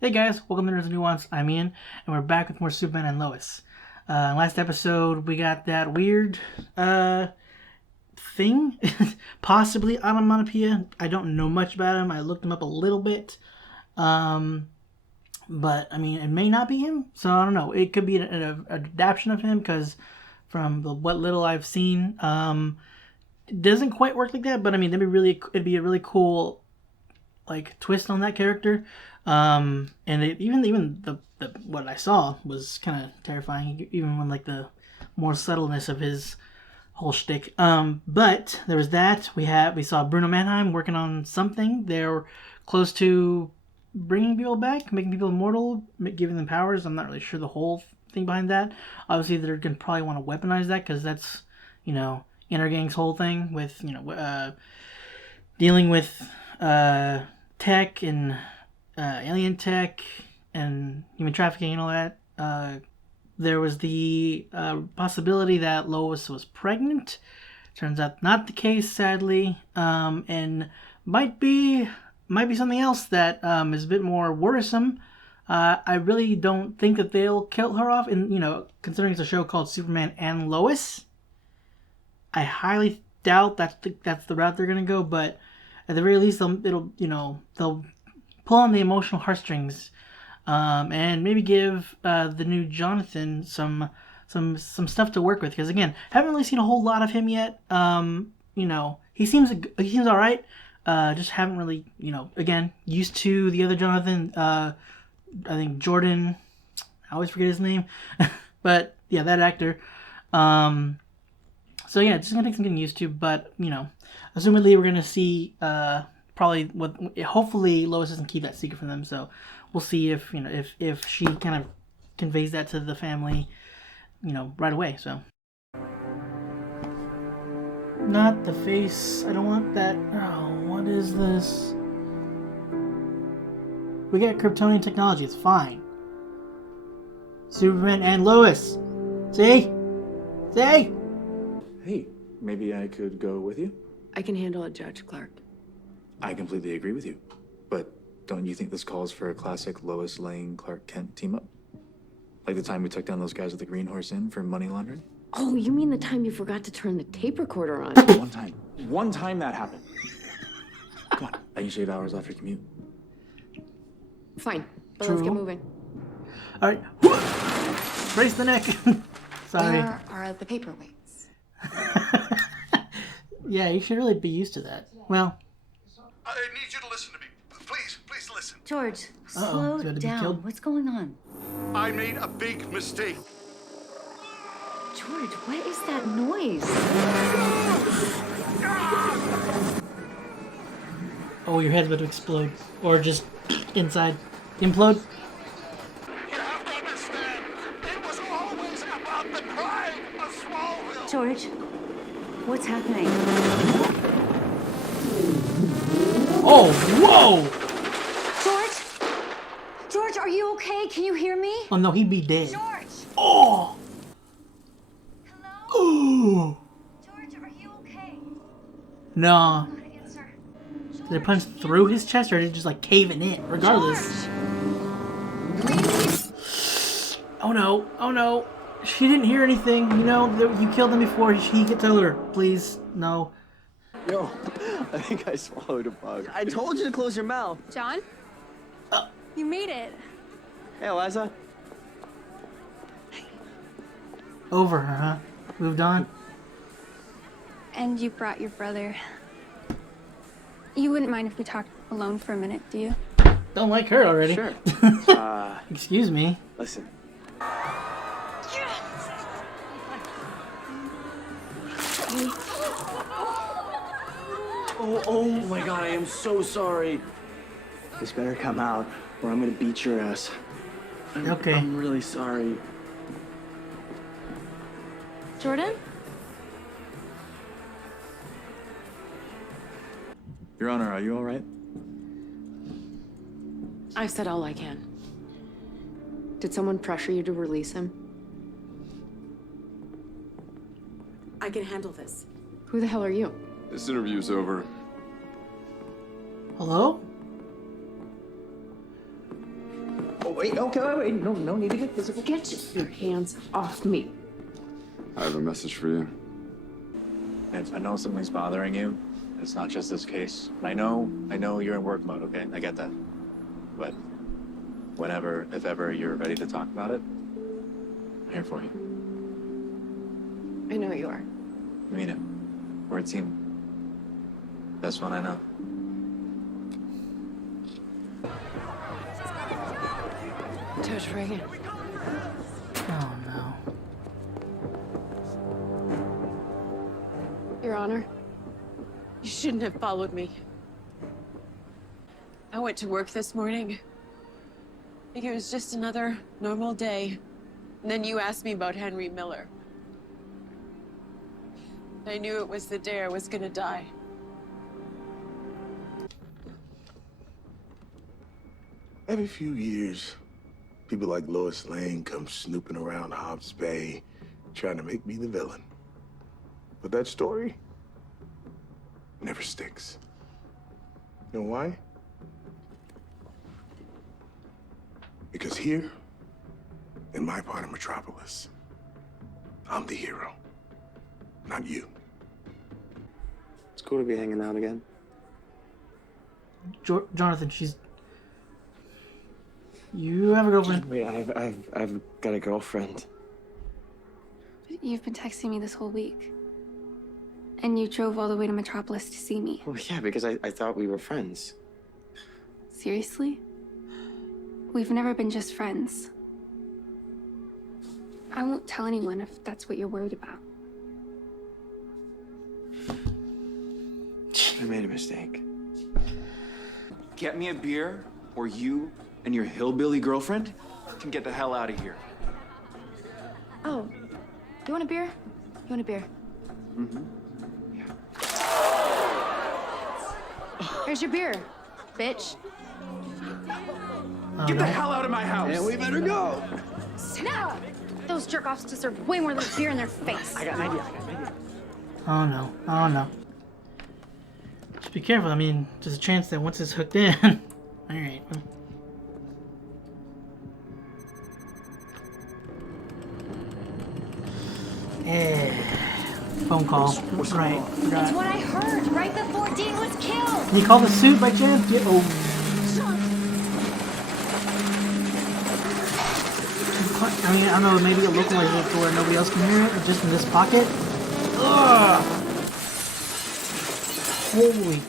Hey guys, welcome to Nerds Nuance. I'm Ian, and we're back with more Superman and Lois. Last episode, we got that weird thing, possibly onomatopoeia. I don't know much about him. I looked him up a little bit, but I mean, it may not be him. So I don't know. It could be an adaptation of him because from what little I've seen, it doesn't quite work like that. But I mean, it'd be a really cool like twist on that character. And even the what I saw was kind of terrifying, even when like the more subtleness of his whole shtick. But there was that. We saw Bruno Mannheim working on something. They're close to bringing people back, making people immortal, giving them powers. I'm not really sure the whole thing behind that. Obviously, they're gonna probably want to weaponize that because that's Intergang's whole thing with dealing with tech and alien tech and human trafficking and all that. There was the possibility that Lois was pregnant. Turns out not the case, sadly, and might be something else that is a bit more worrisome. I really don't think that they'll kill her off, and considering it's a show called Superman and Lois, I highly doubt that's the route they're gonna go. But at the very least, they'll pull on the emotional heartstrings, and maybe give the new Jonathan some stuff to work with. Because again, haven't really seen a whole lot of him yet. He seems all right. Just haven't really again used to the other Jonathan. I think Jordan. I always forget his name, but yeah, that actor. So yeah, just gonna take some getting used to. But assumedly we're gonna see probably hopefully Lois doesn't keep that secret from them, so we'll see if she kind of conveys that to the family right away. So not the face, I don't want that. Oh, what is this? We got Kryptonian technology, it's fine. Superman and Lois, see Hey, maybe I could go with you? I can handle it, Judge Clark. I completely agree with you. But don't you think this calls for a classic Lois Lane Clark Kent team up? Like the time we took down those guys with the Green Horse Inn for money laundering? Oh, you mean the time you forgot to turn the tape recorder on? One time. One time that happened. Come on, I can shave hours off your commute. Fine, but let's get True. moving. All right, brace the neck. Sorry. Where are the paperweights? Yeah, you should really be used to that. Well, I need you to listen to me. Please listen. George, Uh-oh, slow he's about to be down. killed. What's going on? I made a big mistake. George, what is that noise? oh, your head's about to explode, or just inside implode. You have to understand, it was always about the pride of Smallville. George, what's happening? Oh, whoa! George? George, are you okay? Can you hear me? Oh no, he'd be dead. George! Oh! Hello? Oh! George, are you okay? No. Answer. Did it punch through his chest, or did it just like cave it in? Regardless. Oh no! Oh no! She didn't hear anything. You killed him before. He could tell her. Please, no. Yo, I think I swallowed a bug. I told you to close your mouth. John? You made it. Hey, Eliza. Over her, huh? Moved on. And you brought your brother. You wouldn't mind if we talked alone for a minute, do you? Don't like her already. Sure. Excuse me. Listen. Oh my God, I am so sorry. This better come out, or I'm gonna beat your ass. Okay. I'm really sorry. Jordan? Your Honor, are you all right? I've said all I can. Did someone pressure you to release him? I can handle this. Who the hell are you? This interview's over. Hello? wait, okay, wait. No need to get physical. Get your hands off me. I have a message for you. If I know something's bothering you, it's not just this case. I know you're in work mode, okay? I get that. But whenever, if ever you're ready to talk about it, I'm here for you. I know you are. I mean it. We're a team. Best one I know. Judge Reagan. Oh no. Your Honor, you shouldn't have followed me. I went to work this morning. I think it was just another normal day. And then you asked me about Henry Miller. I knew it was the day I was gonna die. Every few years, people like Lois Lane come snooping around Hobbs Bay, trying to make me the villain. But that story never sticks. You know why? Because here, in my part of Metropolis, I'm the hero, not you. It's cool to be hanging out again. Jonathan, you have a girlfriend. Wait, I've got a girlfriend. You've been texting me this whole week. And you drove all the way to Metropolis to see me. Well, yeah, because I thought we were friends. Seriously? We've never been just friends. I won't tell anyone if that's what you're worried about. I made a mistake. Get me a beer, or you and your hillbilly girlfriend can get the hell out of here. Oh, you want a beer? You want a beer? Mm-hmm. Here's your beer, bitch. Oh, Get the no. hell out of my house! And we better go. Snap! Those jerk-offs deserve way more than a beer in their face. I got an idea. Oh no. Oh no. Just be careful. I mean, there's a chance that once it's hooked in. Alright. Yeah. Phone call. What's right. going on? It's Forgot. what I heard right before Dean was killed. Can you call the suit by chance? Yeah. Oh. I mean, I don't know. Maybe a localize it to where nobody else can hear it, or just in this pocket. Ugh. Holy.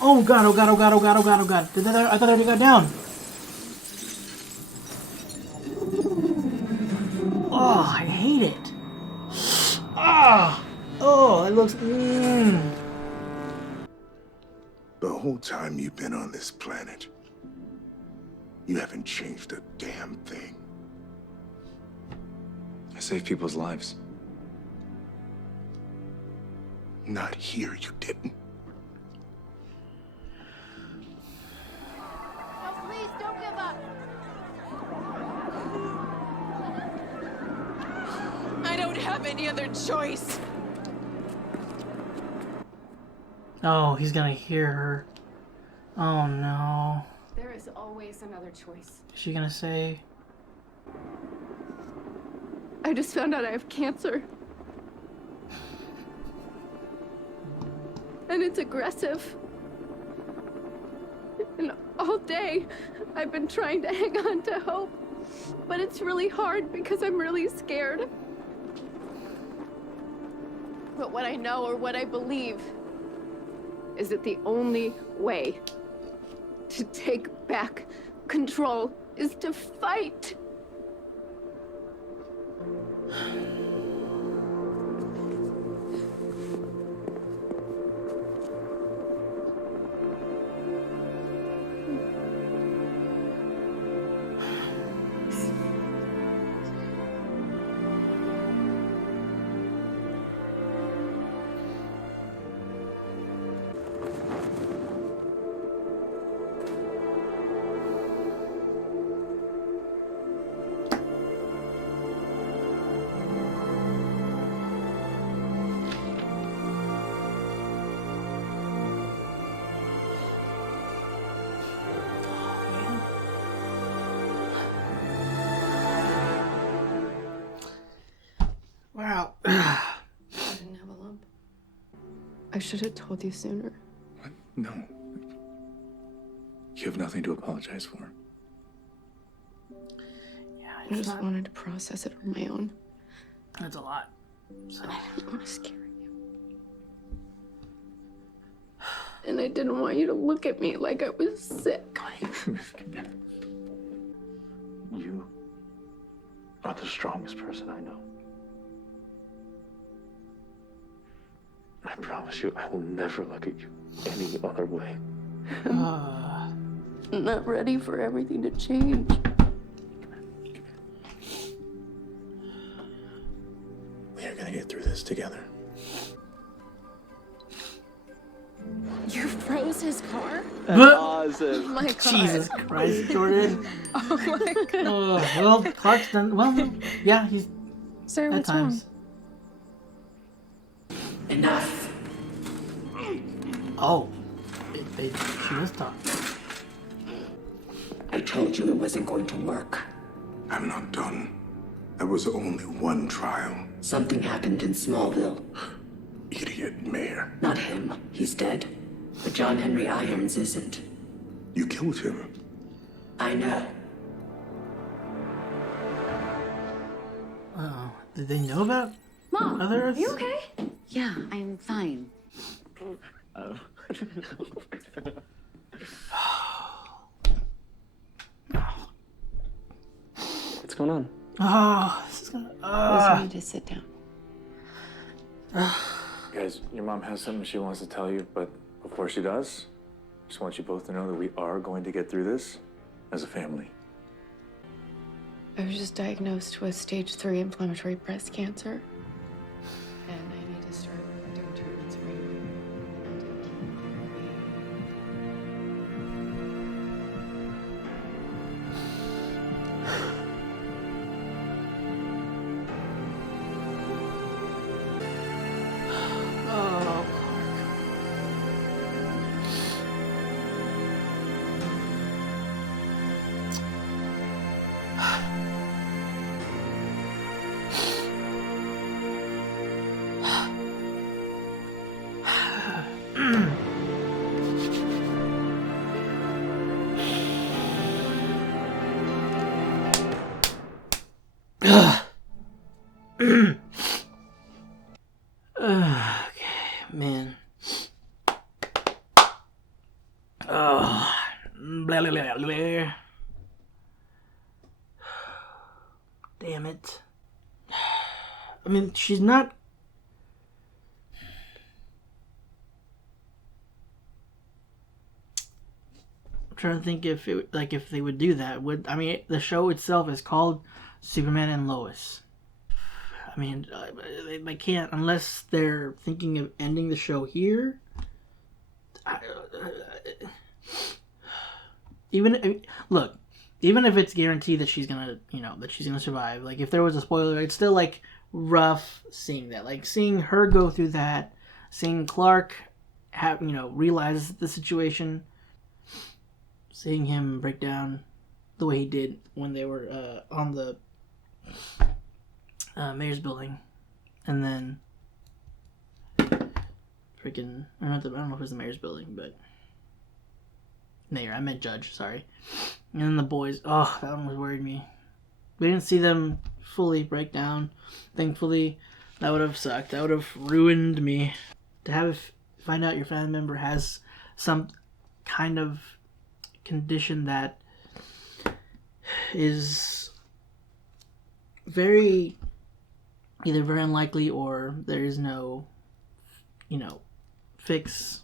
Oh god! Oh god! Oh god! Oh god! Oh god! Oh god! I thought I already got down. Oh, I hate it. Ah. Oh, it looks. The whole time you've been on this planet, you haven't changed a damn thing. I save people's lives. Not here, you didn't. No, please don't give up. I don't have any other choice. Oh, he's gonna hear her. Oh no. There is always another choice. Is she gonna say? I just found out I have cancer. And it's aggressive. And all day, I've been trying to hang on to hope. But it's really hard because I'm really scared. But what I know, or what I believe, is that the only way to take back control is to fight. I should have told you sooner. What? No. You have nothing to apologize for. Yeah, I just wanted to process it on my own. That's a lot. So. I didn't want to scare you. And I didn't want you to look at me like I was sick. You are the strongest person I know. I promise you, I will never look at you any other way. I'm not ready for everything to change. We are gonna get through this together. You froze his car? Oh Awesome. my God. Jesus Christ, Jordan. Oh my God. Oh, well, Clark's done. Well, yeah, he's Sir, at what's wrong? times. Enough. Oh, she was talking. I told you it wasn't going to work. I'm not done. There was only one trial. Something happened in Smallville. Idiot mayor. Not him. He's dead. But John Henry Irons isn't. You killed him. I know. Oh, did they know about Mom, others? are you okay? Yeah, I'm fine. What's going on? Oh, this is gonna. Listen, you just sit down. Guys, your mom has something she wants to tell you, but before she does, I just want you both to know that we are going to get through this as a family. I was just diagnosed with stage 3 inflammatory breast cancer. And I need to start doing treatments right away. And do chemotherapy. Oh, okay, man. Oh, blah, blah, blah, blah. Damn it. I mean, she's not. I'm trying to think if it, like, if they would do that. Would I mean, the show itself is called Superman and Lois. I mean, they can't unless they're thinking of ending the show here. Look, even if it's guaranteed that she's gonna, that she's gonna survive. Like, if there was a spoiler, it's still like rough seeing that. Like, seeing her go through that, seeing Clark have, realize the situation, seeing him break down the way he did when they were on the mayor's building, and then freaking I don't know if it was the mayor's building, but mayor, I meant judge, sorry. And then the boys, oh, that one was worried me. We didn't see them fully break down. Thankfully, that would have sucked. That would have ruined me. To find out your family member has some kind of condition that is either very unlikely or there is no, fix,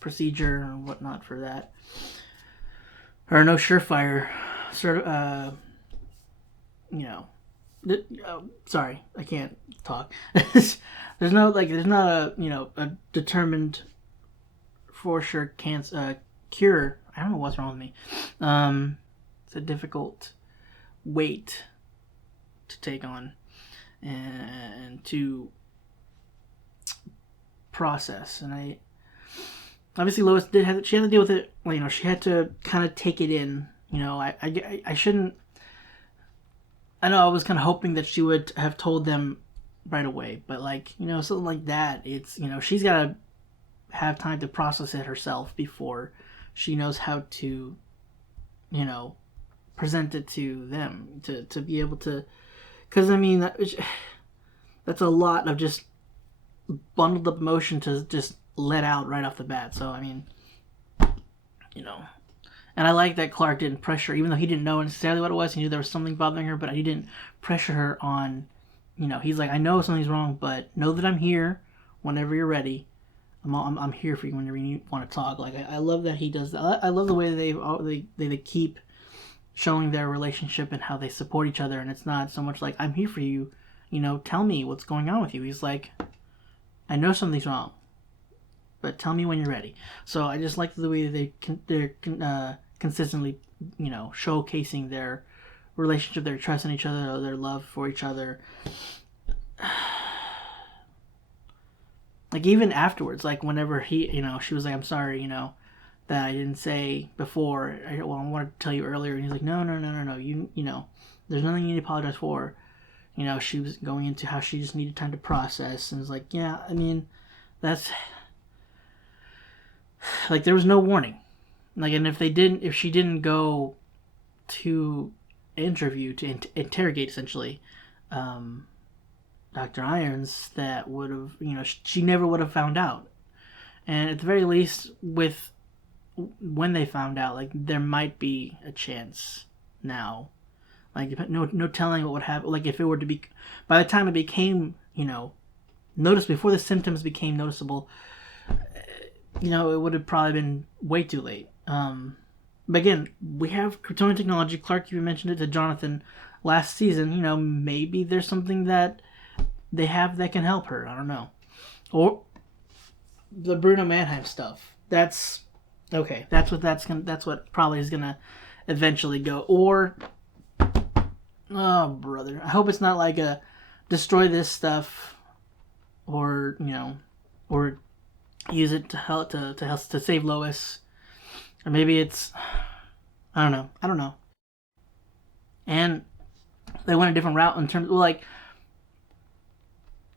procedure or whatnot for that. Or no surefire, sorry, I can't talk. there's not a determined for sure cure. I don't know what's wrong with me. It's a difficult weight to take on and to process. And obviously Lois she had to deal with it. She had to kind of take it in. I shouldn't. I know I was kind of hoping that she would have told them right away. But like, you know, something like that, it's, you know, she's got to have time to process it herself before she knows how to, you know, present it to them, to be able to, because I mean that's a lot of just bundled up emotion to just let out right off the bat. So I mean, you know, and I like that Clark didn't pressure, even though he didn't know necessarily what it was. He knew there was something bothering her, but he didn't pressure her on, you know, he's like, I know something's wrong, but know that I'm here whenever you're ready. I'm here for you whenever you want to talk. Like, I love that he does that. I love the way that they keep showing their relationship and how they support each other. And it's not so much like, I'm here for you, you know, tell me what's going on with you. He's like, I know something's wrong, but tell me when you're ready. So I just like the way that they're consistently, you know, showcasing their relationship, their trust in each other, their love for each other. Like, even afterwards, like, whenever he, you know, she was like, I'm sorry, you know, that I didn't say before. I wanted to tell you earlier. And he's like, no. You know, there's nothing you need to apologize for. You know, she was going into how she just needed time to process. And it's like, yeah, I mean, that's, like, there was no warning. Like, and if she didn't go to interview, to interrogate, essentially, Dr. Irons, that would have, you know, she never would have found out. And at the very least, when they found out, like, there might be a chance now. Like, no telling what would happen. Like, if it were to be, by the time it became, you know, noticed, before the symptoms became noticeable, you know, it would have probably been way too late. But again, we have Kryptonian technology. Clark even mentioned it to Jonathan last season. You know, maybe there's something that they have that can help her. I don't know. Or the Bruno Mannheim stuff. That's okay. That's what probably is gonna eventually go. Or, oh brother, I hope it's not like a destroy this stuff, or, you know, or use it to help to save Lois, or maybe it's, I don't know. And they went a different route in terms, well, like,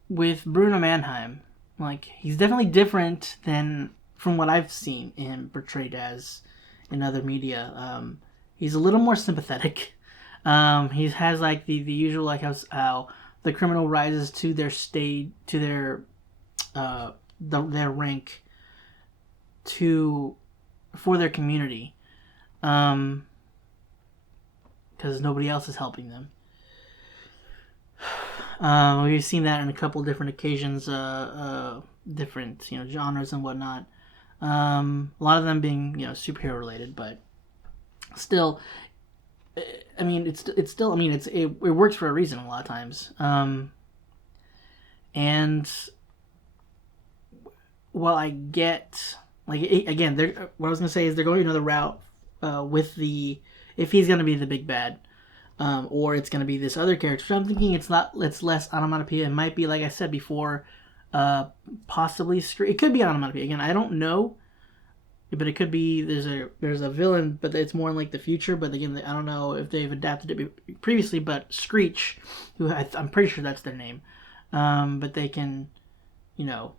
with Bruno Mannheim, like, he's definitely different than from what I've seen him portrayed as in other media. He's a little more sympathetic. He has, like, the usual, like, how the criminal rises to their state, to their rank, for their community, because nobody else is helping them. We've seen that on a couple different occasions, different, you know, genres and whatnot. A lot of them being, you know, superhero related, but still, I mean, it works for a reason a lot of times. And while I get, like, again, what I was gonna say is they're going another route with if he's gonna be the big bad. Or it's going to be this other character. So I'm thinking it's less onomatopoeia. It might be, like I said before, possibly Screech. It could be onomatopoeia. Again, I don't know, but it could be there's a villain, but it's more in, like, the future. But again, I don't know if they've adapted it previously. But Screech, who I'm pretty sure that's their name, but they can, you know,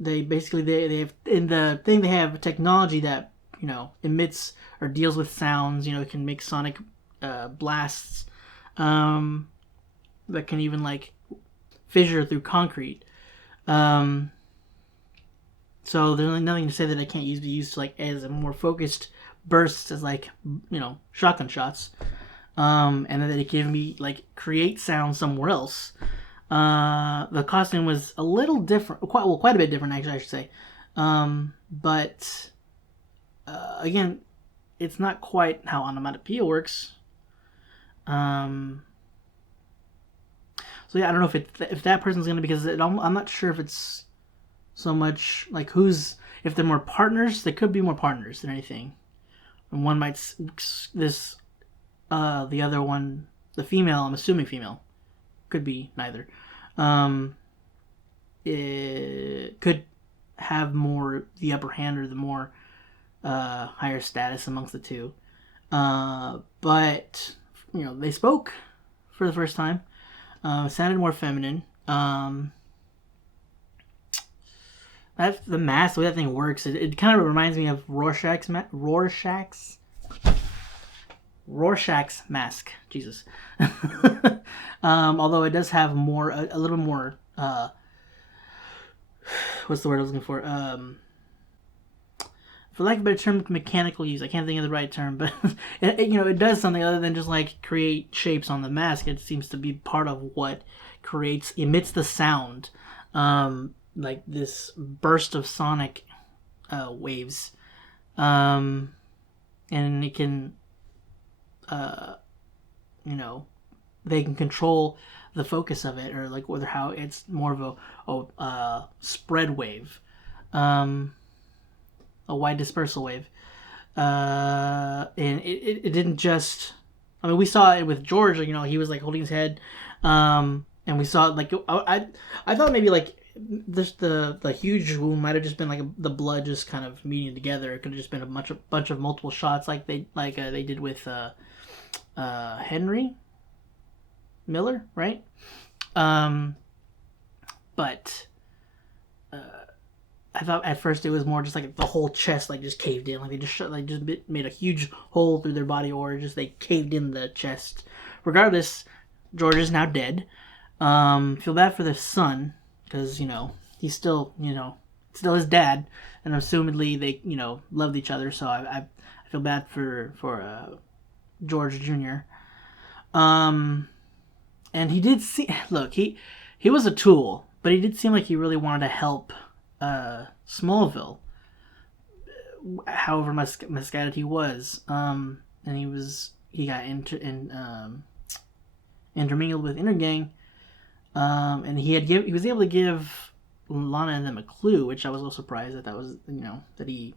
they have, in the thing, they have technology that, you know, emits or deals with sounds. You know, it can make sonic blasts that can even, like, fissure through concrete. So there's really nothing to say that it can't be used, like, as a more focused bursts, as, like, you know, shotgun shots, and that it can create sound somewhere else. The costume was a little different, quite a bit different, actually, I should say. But again, it's not quite how onomatopoeia works. So yeah, I don't know if that person's gonna, because I'm not sure if it's so much like if they're more partners. They could be more partners than anything. And one might the other one, the female, I'm assuming female, could be neither. It could have more the upper hand, or the more higher status amongst the two. But, you know, they spoke for the first time. It sounded more feminine. That's the mask, the way that thing works. It kind of reminds me of Rorschach's mask. Jesus. Although it does have more, a little more. What's the word I was looking for? For lack of a better term, mechanical use. I can't think of the right term, but it does something other than just like create shapes on the mask. It seems to be part of what emits the sound, like this burst of sonic waves, and it can, they can control the focus of it, or like whether how it's more of a spread wave. A wide dispersal wave, and it didn't just. I mean, we saw it with George. He was like holding his head, and we saw like I thought maybe like the huge wound might have just been like the blood just kind of meeting together. It could have just been a bunch of multiple shots like they did with Henry Miller, right? But. I thought at first it was more just like the whole chest like just caved in, like they just made a huge hole through their body, or just they caved in the chest. Regardless, George is now dead. Feel bad for their son because he's still still his dad, and assumedly they loved each other. So I feel bad for George Jr. And he did he was a tool, but he did seem like he really wanted to help Smallville, however misguided he was, and he got intermingled with Intergang, and he was able to give Lana and them a clue, which I was a little surprised that was that he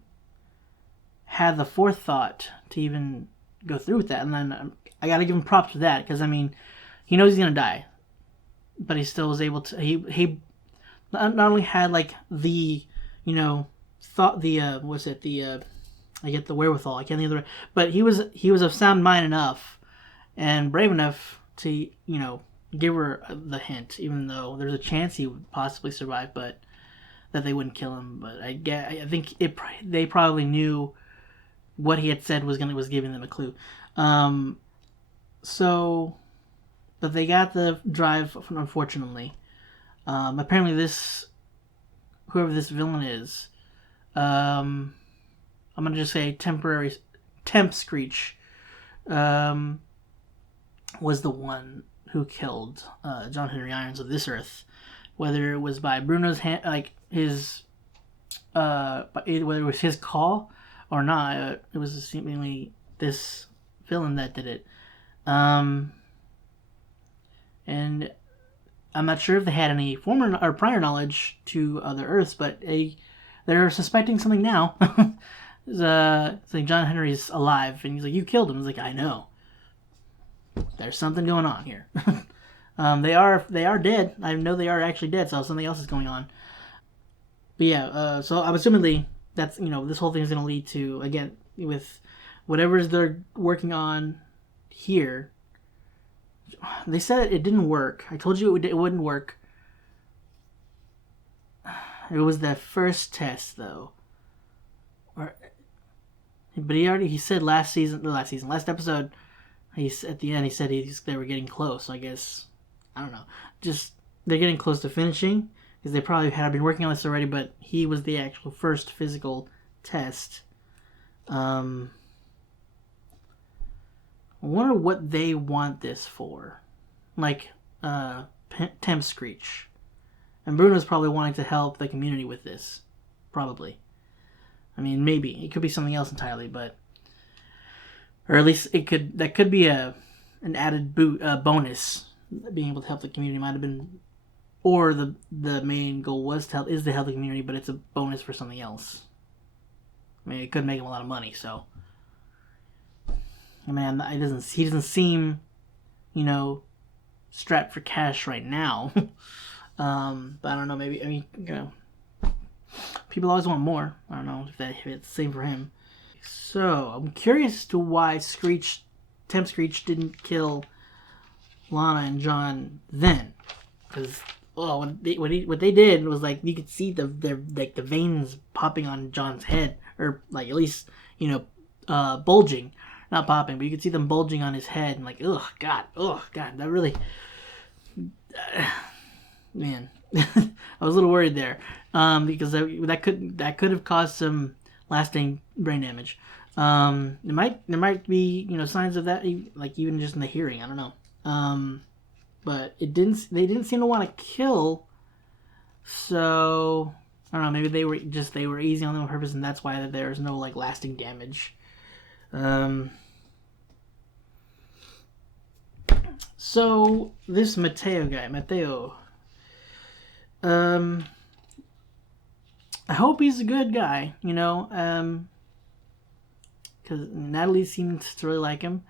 had the forethought to even go through with that. And then I gotta give him props for that, because he knows he's gonna die, but he still was able to. He not only had like the thought, I get the wherewithal, I can't think of the right, but he was of sound mind enough and brave enough to give her the hint, even though there's a chance he would possibly survive, but that they wouldn't kill him. But I think they probably knew what he had said was giving them a clue. But they got the drive, unfortunately. Apparently whoever this villain is, I'm gonna just say Temp Screech, was the one who killed John Henry Irons of this Earth. Whether it was by Bruno's hand, like his, whether it was his call or not, it was seemingly this villain that did it. And I'm not sure if they had any former or prior knowledge to other Earths, but they're suspecting something now. It's like John Henry's alive, and he's like, "You killed him." He's like, "I know. There's something going on here." They are dead. I know they are actually dead, so something else is going on. But yeah, so I'm assuming that's this whole thing is going to lead to, again, with whatever they're working on here. They said it didn't work. I told you it wouldn't work. It was that first test, though. But he said last episode, at the end he said they were getting close. So I guess, I don't know. Just they're getting close to finishing, because they probably had been working on this already. But he was the actual first physical test. I wonder what they want this for. Like, Temp Screech. And Bruno's probably wanting to help the community with this. Probably. I mean, maybe. It could be something else entirely, but... Or at least that could be an added bonus. Being able to help the community might have been... Or the main goal is to help the community, but it's a bonus for something else. I mean, it could make him a lot of money, so... Man, he doesn't seem, strapped for cash right now. But I don't know, maybe, people always want more. I don't know if it's the same for him. So, I'm curious as to why Temp Screech didn't kill Lana and John then, because what they did was like you could see the veins popping on John's head, or like at least bulging, not popping, but you could see them bulging on his head, and like oh god, that really, man, I was a little worried there, because that could have caused some lasting brain damage. There might be signs of that, like even just in the hearing. I don't know. But they didn't seem to want to kill. So I don't know. Maybe they were easy on them on purpose, and that's why there's no like lasting damage. So this Mateo guy, I hope he's a good guy. Because Natalie seems to really like him.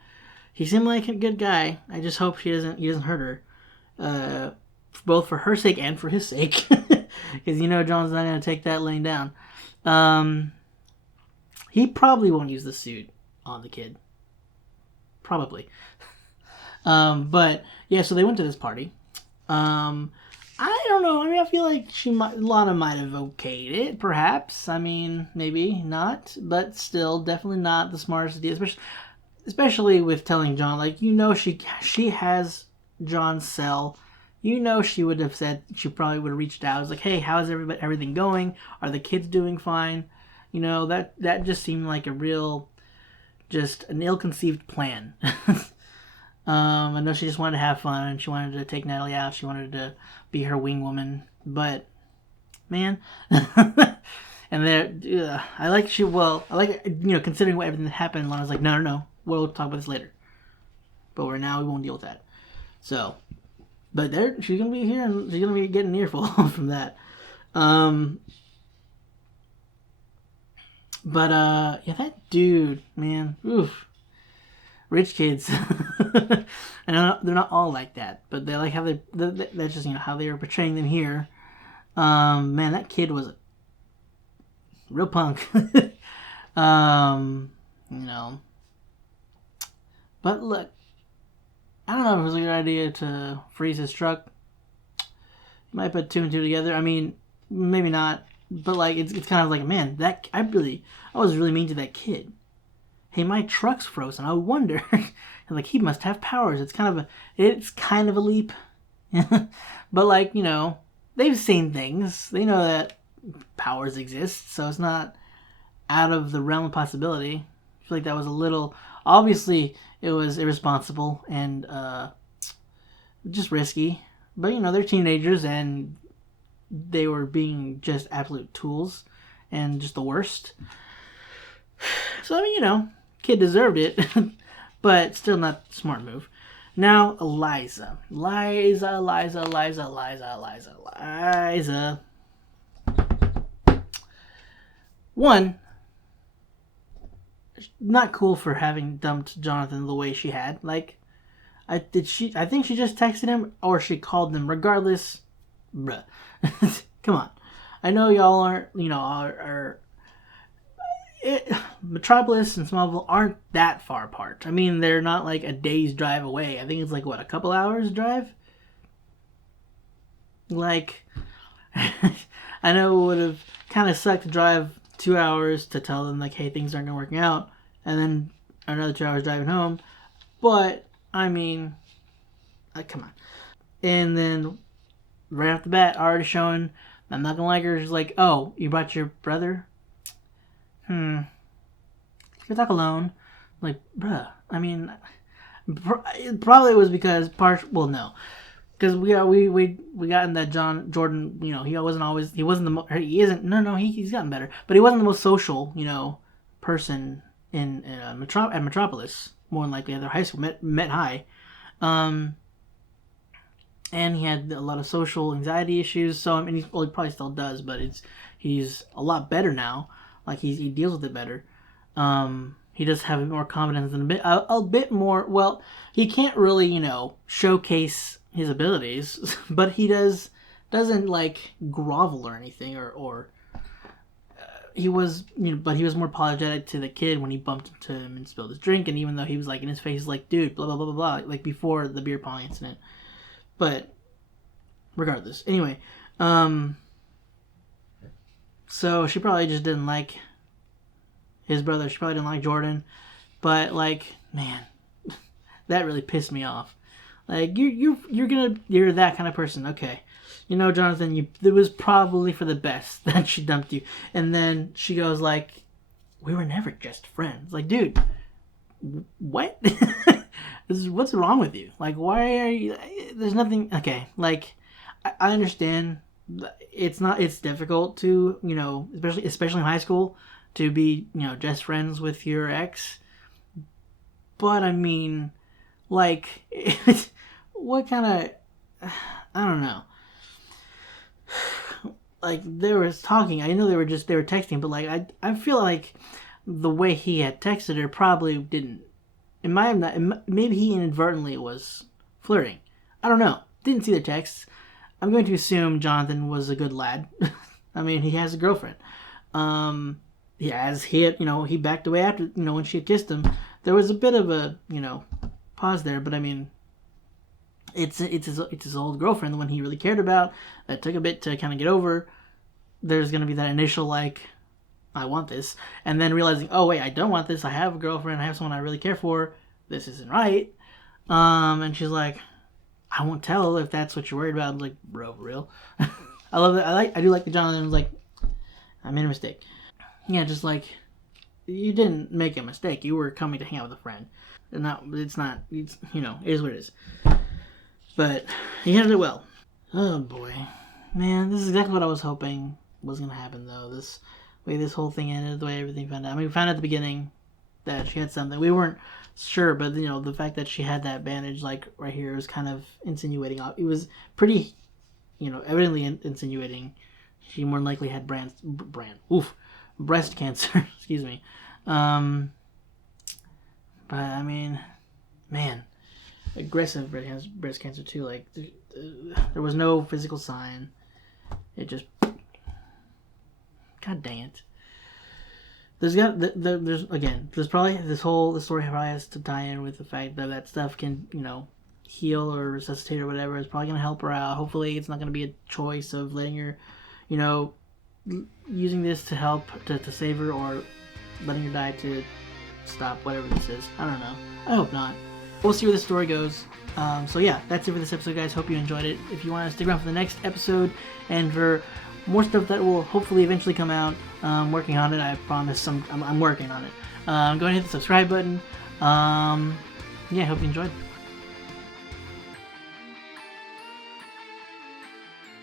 He seemed like a good guy. I just hope he doesn't hurt her, both for her sake and for his sake, because John's not gonna take that laying down. He probably won't use the suit on the kid, probably. But yeah, so they went to this party. I don't know. I mean, I feel like Lana might have okayed it, perhaps. I mean, maybe not, but still, definitely not the smartest idea, especially with telling John, like, she has John's cell. She would have said, she probably would have reached out. It was like, hey, how's everything going? Are the kids doing fine? That just seemed like just an ill-conceived plan. I know she just wanted to have fun, and she wanted to take Natalie out. She wanted to be her wing woman, but man, and I like considering everything that happened. Lana's like, no, we'll talk about this later. But right now we won't deal with that. So, but she's gonna be here, and she's gonna be getting an earful from that. But yeah, that dude, man, oof. Rich kids. I know they're not all like that, but they like how that's just how they were portraying them here. Man, that kid was a real punk. But look, I don't know if it was a good idea to freeze his truck. You might put two and two together. I mean, maybe not, but like it's kind of like, man, I was really mean to that kid. Hey, my truck's frozen. I wonder. Like, he must have powers. It's kind of a leap. But like, they've seen things. They know that powers exist, so it's not out of the realm of possibility. I feel like that was a little, obviously it was irresponsible and just risky. But they're teenagers, and they were being just absolute tools and just the worst. So I mean, kid deserved it, but still not a smart move. Now, Eliza. One, not cool for having dumped Jonathan the way she had. Like, I think she just texted him, or she called him. Regardless, bruh. Come on. I know y'all aren't, Metropolis and Smallville aren't that far apart. I mean, they're not like a day's drive away. I think it's like, what, a couple hours drive? Like, I know it would have kind of sucked to drive 2 hours to tell them, like, hey, things aren't going to work out, and then another 2 hours driving home. But, I mean, come on. And then, right off the bat, already showing, I'm not going to like her. She's like, oh, you brought your brother? You talk alone. Like, bruh, I mean, it probably was because no, because we got in that Jordan, he he's gotten better, but he wasn't the most social, person at Metropolis. More than likely at their high school, met high, and he had a lot of social anxiety issues. So I mean, he probably still does, but he's a lot better now. Like he deals with it better. He does have more confidence and a bit more. Well, he can't really, showcase his abilities, but he doesn't like grovel or anything, or he was, but he was more apologetic to the kid when he bumped into him and spilled his drink. And even though he was like in his face, like, dude, blah blah blah blah blah, like before the beer pong incident. But regardless, anyway, so she probably just didn't like his brother. She probably didn't like Jordan. But like, man, that really pissed me off. Like, you're that kind of person. Okay. Jonathan, it was probably for the best that she dumped you. And then she goes like, we were never just friends. Like, dude, what? What's wrong with you? Like, why are you, there's nothing, okay. Like, I understand it's difficult to, especially in high school, to be, just friends with your ex. But I mean, like, what kind of, I don't know. Like, they were talking. I know they were texting, but like, I feel like the way he had texted her probably didn't. Maybe he inadvertently was flirting. I don't know. Didn't see the texts. I'm going to assume Jonathan was a good lad. I mean, he has a girlfriend. He backed away after, when she had kissed him. There was a bit of a, pause there, but I mean, it's his old girlfriend, the one he really cared about, that took a bit to kind of get over. There's going to be that initial, like, I want this, and then realizing, oh wait, I don't want this, I have a girlfriend, I have someone I really care for, this isn't right. And she's like, I won't tell if that's what you're worried about. I'm like, bro, for real? I love it. I do like the Jonathan was like, I made a mistake. Yeah, just like, you didn't make a mistake, you were coming to hang out with a friend. And it is what it is. But he handled it well. Oh boy. Man, this is exactly what I was hoping was going to happen, though. This way this whole thing ended, the way everything found out. I mean, we found out at the beginning that she had something. We weren't sure, but, the fact that she had that bandage, like, right here was kind of insinuating. It was pretty, evidently insinuating she more than likely had breast cancer. Excuse me. But, I mean, man, aggressive breast cancer, too. Like, there was no physical sign. It just, god dang it. There's probably the story probably has to tie in with the fact that that stuff can, heal or resuscitate or whatever. It's probably going to help her out. Hopefully it's not going to be a choice of letting her, using this to help to save her, or letting her die to stop whatever this is. I don't know. I hope not. We'll see where the story goes. So yeah, that's it for this episode, guys. Hope you enjoyed it. If you want to stick around for the next episode and for more stuff that will hopefully eventually come out, I'm working on it. I promise. I'm working on it. Go ahead and hit the subscribe button. Yeah, hope you enjoyed.